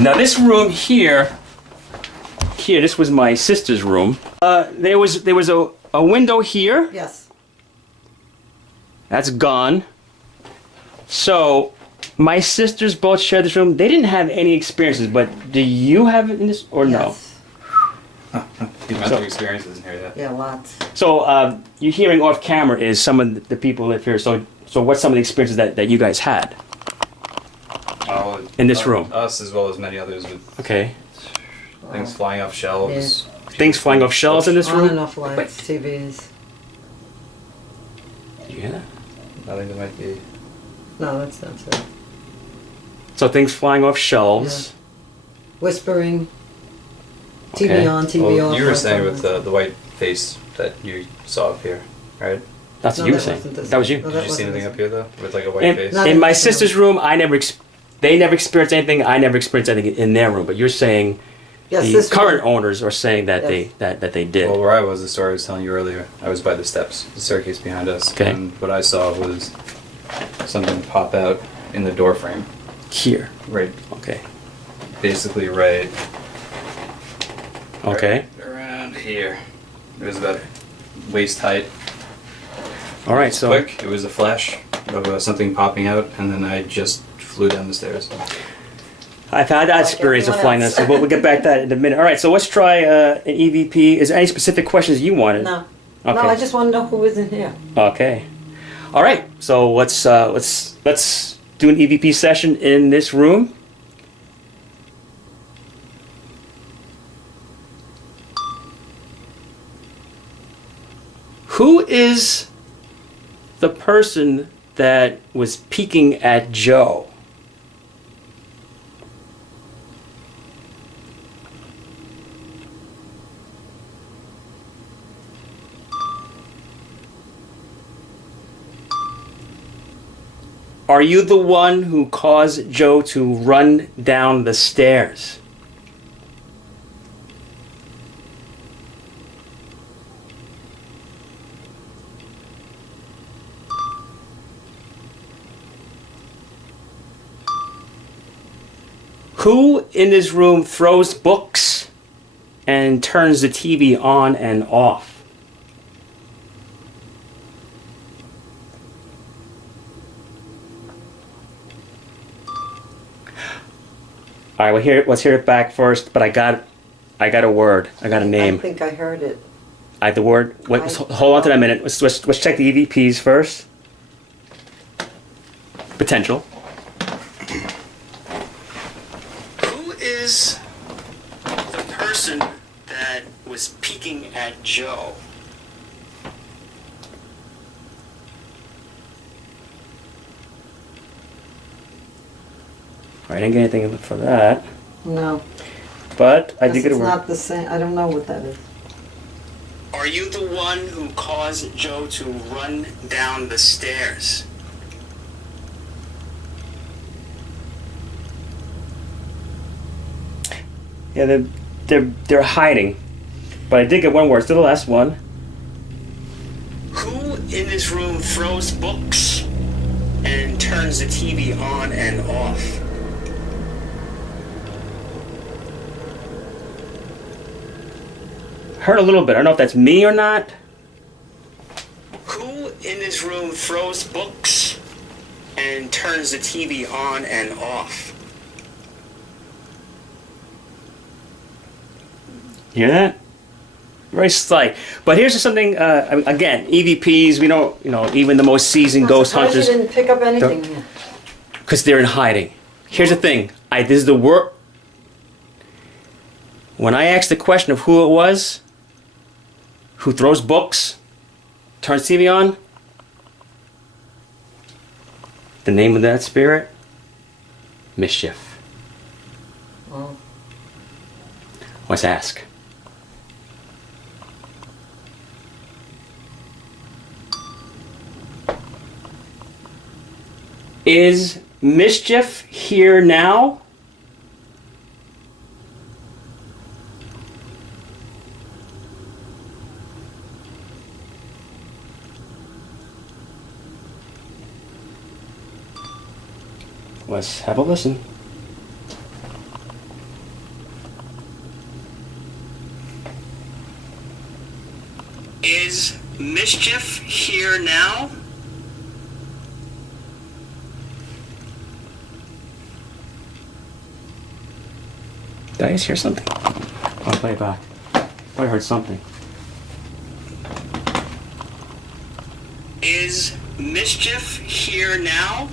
Now this room here, this was my sister's room. There was a window here. Yes. That's gone. So my sisters both shared this room. They didn't have any experiences, but do you have it in this or no? Yes. You've had some experiences in here, yeah. Yeah, lots. So you're hearing off camera is some of the people live here. So what's some of the experiences that you guys had in this room? Us as well as many others with Okay. things flying off shelves. Things flying off shelves in this On room? and off lights, TVs. You hear that? I think there might be. No, that's not true. So things flying off shelves. Whispering. TV Okay. on, TV off. You were lights saying on, with the white face that you saw up here, right? That's No, what you were that saying. wasn't this That was you. one. No, Did that you see wasn't anything this up here though, with like a white face? No. In my Nothing. sister's room, they never experienced anything. I never experienced anything in their room. But you're saying Yes, the this current one. owners are saying that Yes. they did. Well, where I was, the story I was telling you earlier, I was by the steps, the staircase behind us, Okay. and what I saw was something pop out in the door frame, Here. right, Okay. basically right. Okay. Right around here. It was about waist height. All right. So Quick. It was a flash of something popping out, and then I just flew down the stairs. I've had that experience of flying this, so we'll get back to that in a minute. All right. So let's try an EVP. Is there any specific questions you wanted? No. Okay. No, I just want to know who is in here. Okay. All right. So let's do an EVP session in this room. Who is the person that was peeking at Joe? Are you the one who caused Joe to run down the stairs? Who in this room throws books and turns the TV on and off? All right, let's hear it back first. But I got a word. I got a name. I think I heard it. The word. Wait, hold on to that a minute. Let's check the EVPs first. Potential. Who is the person that was peeking at Joe? I didn't get anything for that, No. but I did get a It's word. not the same. I don't know what that is. Are you the one who caused Joe to run down the stairs? Yeah, they're hiding, but I did get one word. Still the last one. Who in this room throws books and turns the TV on and off? Heard a little bit. I don't know if that's me or not. Who in this room throws books and turns the TV on and off? Hear that? Very slight. But here's something, again, EVPs, we don't, even the most seasoned ghost Surprised hunters, you didn't pick up anything here. because they're in hiding. Here's the thing. This is the word. When I asked the question of who it was, who throws books, turns TV on, the name of that spirit, mischief. Oh. Let's ask. Is mischief here now? Let's have a listen. Is mischief here now? Did I just hear something? I'll play it back. I heard something. Is mischief here now?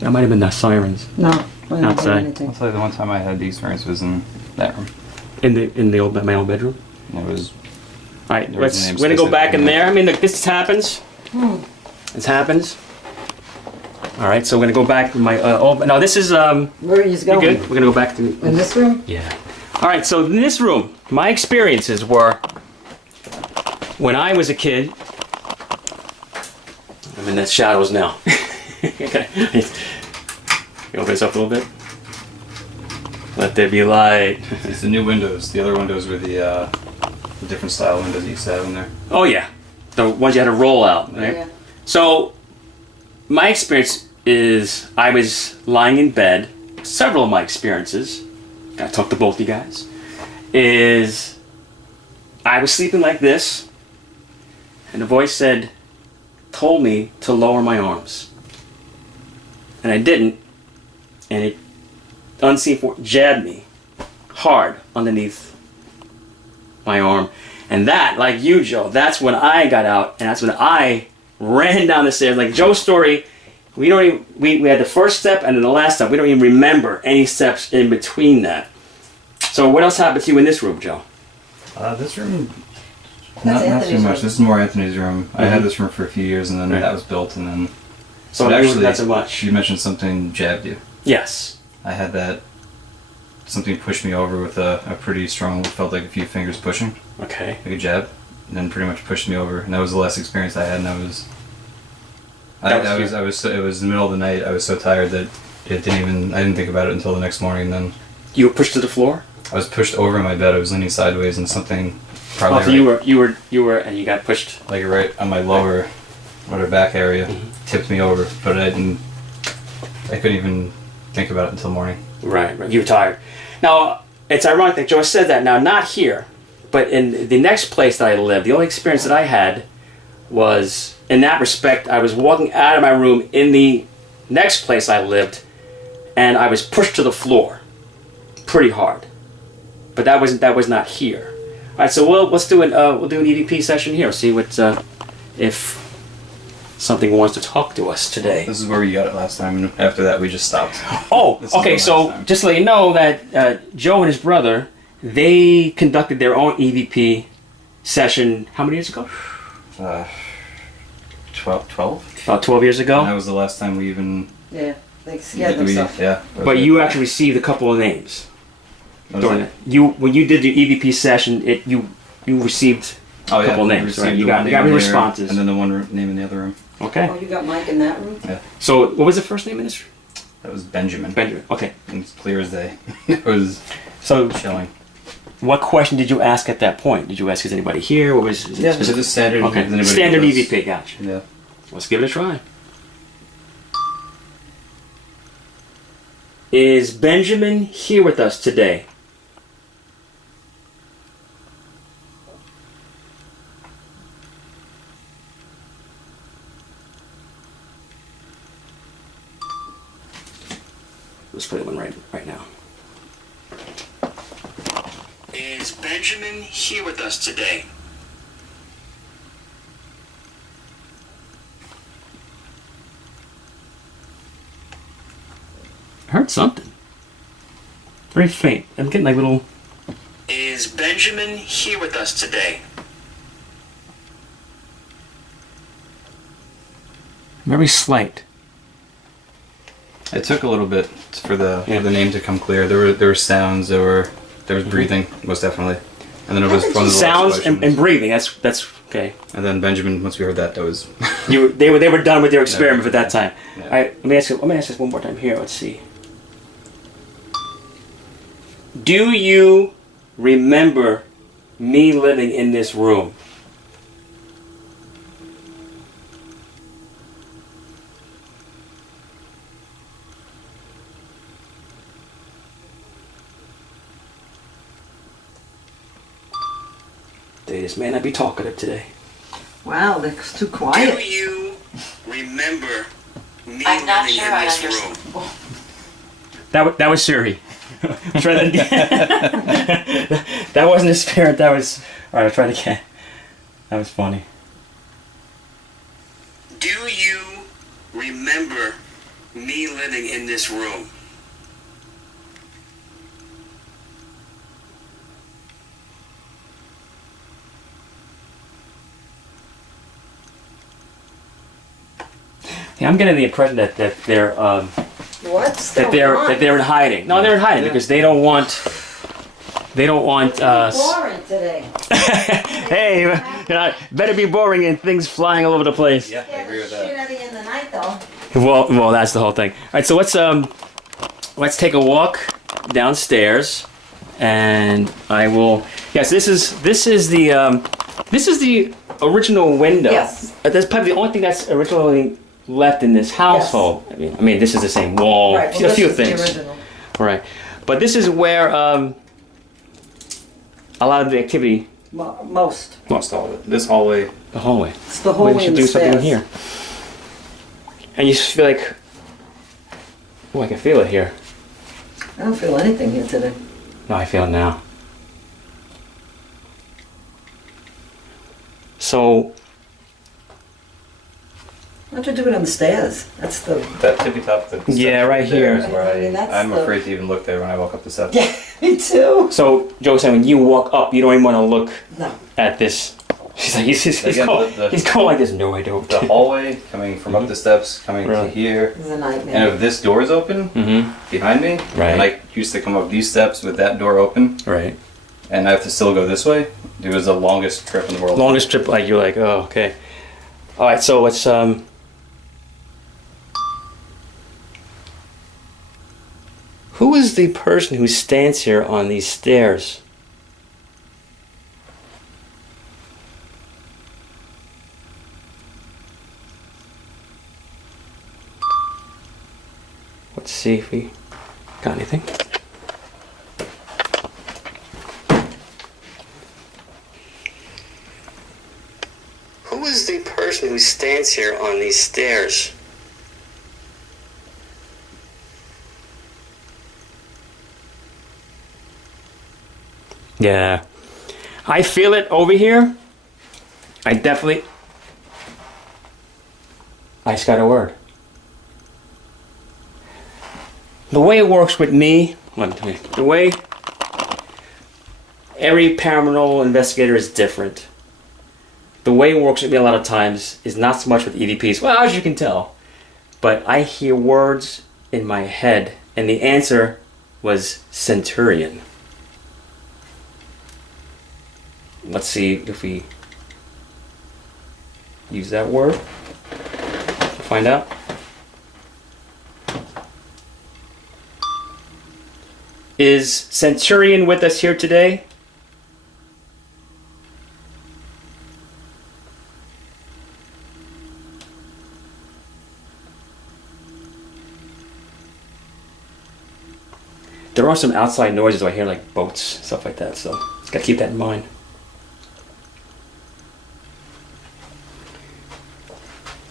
That might have been the sirens No, I didn't Outside. hear I'll anything. tell you the one time I had the experience was in that room. in the old my old bedroom. It was All right, There was let's. a name We're gonna go back in specific in there. I mean, look, this happens. This happens. All right, so we're gonna go back to my. No, this is. Where are you You going? good? We're gonna go back to. In this room? Yeah. All right, so in this room, my experiences were when I was a kid. I'm in the shadows now. Okay. You open this up a little bit. Let there be light. it's the new windows. The other windows were the different style windows you used to have in there. Oh yeah, the ones you had to roll out, right? Yeah. So, my experience is I was lying in bed. Several of my experiences, I talked to both you guys, is I was sleeping like this, and a voice told me to lower my arms. And I didn't, and it, unseen force, jabbed me hard underneath my arm. And that, like you, Joe, that's when I got out, and that's when I ran down the stairs. Like Joe's story, we don't even, we had the first step and then the last step. We don't even remember any steps in between that. So what else happened to you in this room, Joe? This room, That's not too Anthony's much. room. This is more Anthony's room. I had Mhm. this room for a few years, and then Right. that was built, and then. So But actually, not so much. You mentioned something jabbed you. Yes. I had that. Something pushed me over with a pretty strong. Felt like a few fingers pushing, Okay. like a jab, and then pretty much pushed me over. And that was the last experience I had. And I was. It was the middle of the night. I was so tired that it didn't even. I didn't think about it until the next morning. And then You were pushed to the floor. I was pushed over in my bed. I was leaning sideways, and something Oh, probably so you were, and you got pushed. like right on my lower, back area, tipped me over. But I couldn't even think about it until morning. Right. You were tired. Now it's ironic that Joe said that. Now not here, but in the next place that I lived, the only experience that I had was in that respect. I was walking out of my room in the next place I lived, and I was pushed to the floor, pretty hard. But that was not here. All right, so let's do an EVP session here. See what if something wants to talk to us today. This is where we got it last time, and after that we just stopped. Oh, This is okay. the So last time. just to let you know that Joe and his brother, they conducted their own EVP session. How many years ago? 12? About 12 years And that ago. was the last time we even. Yeah. They scared themselves. Yeah. But you actually received a couple of names What was during it? it. When you did the EVP session, you received Oh, yeah. couple we names, received right? You the got- one you name got in me there, responses. And then the one name in the other room. okay. Oh, you got Mike in that room? Yeah. So what was the first name in this? That was Benjamin. Benjamin. Okay. And it's clear as day. It was So chilling. what question did you ask at that point? Did you ask, is anybody here? What was? Yeah, this is standard. Okay. Is anybody Standard with us? EVP. Gotcha. Yeah. Let's give it a try. Is Benjamin here with us today? Let's play one right now. Is Benjamin here with us today? I heard something. Very faint. I'm getting like little. Is Benjamin here with us today? Very slight. It took a little bit for the Yeah. name to come clear. There were sounds. There was breathing, most definitely. And then it was from the Sounds and breathing. That's okay. And then Benjamin, once we heard that was. They were done with their experiment at that time. Yeah. All right, let me ask this one more time here. Let's see. Do you remember me living in this room? birthday. This may not be talkative today. Wow, that's too Do quiet. you remember me I'm not living sure in I this understand. room? That was Siri. Try that again. That wasn't a spirit. That was. All right, I'll try it again. That was funny. Do you remember me living in this room? Yeah, I'm getting the impression that they're What? Still on? that they're in hiding. No, they're in hiding because they don't want us. Boring today. Hey, you know, better be boring and things flying all over the place. Yeah, I agree with Shit that. out of you in the night, though. Well, that's the whole thing. All right, so let's take a walk downstairs, and I will. Yes, this is the original window. Yes. That's probably the only thing that's originally left in this household. Yes. I mean, this is the same wall. Right. Well, a this few is the things. original. Right, but this is where a lot of the activity. Most. Most all of it. This hallway. The hallway. It's the Maybe hallway we should and do the something stairs. here. And you just feel like, oh, I can feel it here. I don't feel anything here today. No, I feel it now. So, Why don't you do it on the stairs? That's the. That tippy top. The Yeah, steps right there here. is where I mean, that's I'm the- afraid to even look there when I walk up the steps. Yeah, me too. so Joe said when you walk up, you don't even want to look No. at this. He's like, he's Again, going, the- he's going like this. No, I don't. The hallway coming from up the steps, coming to Right. here. It's a nightmare. And if this door is open behind me, Right. and I used to come up these steps with that door open, Right. and I have to still go this way, it was the longest trip in the world. Longest trip, like you're like, oh, okay. All right, so let's Who is the person who stands here on these stairs? Let's see if we got anything. Who is the person who stands here on these stairs? Yeah. I feel it over here. I just got a word. The way it works with me, the way every paranormal investigator is different. The way it works with me a lot of times is not so much with EVPs, well, as you can tell, but I hear words in my head, and the answer was centurion. Let's see if we use that word. Find out. Is Centurion with us here today? There are some outside noises I hear, like boats, stuff like that, so gotta keep that in mind.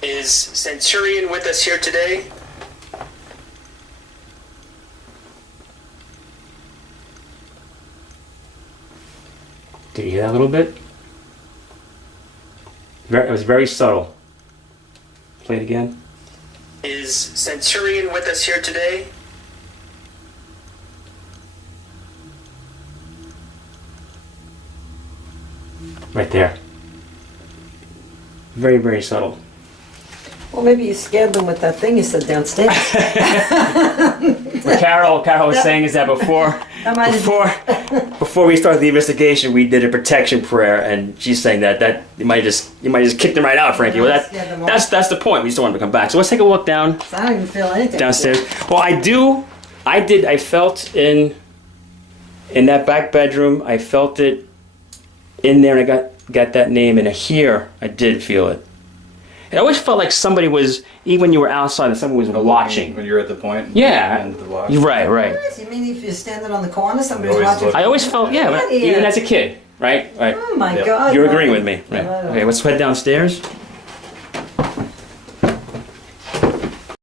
Is Centurion with us here today? Did you hear that a little bit? It was very subtle. Play it again. Is Centurion with us here today? Right there. Very, very subtle. Well, maybe you scared them with that thing you said downstairs. What Carol was saying is that That might have before we started the investigation, we did a protection prayer, and she's saying that you might just kick them right out, Frankie. Yeah, Well, scared them off. that's the point. We just don't want them to come back. So let's take a look down I don't even feel anything. downstairs. Well, I felt in that back bedroom. I felt it in there, and I got that name, and here I did feel it. It always felt like somebody was, even when you were outside, that somebody was watching. When you're at the point. Yeah. And the watch. Right. You mean if you're standing on the corner, somebody's Always watching? look. I always felt, Get yeah, outta here. even as a kid. Right? Right. Oh my Yep. God. You're Mike. agreeing with me. Right. I don't Okay, let's head downstairs.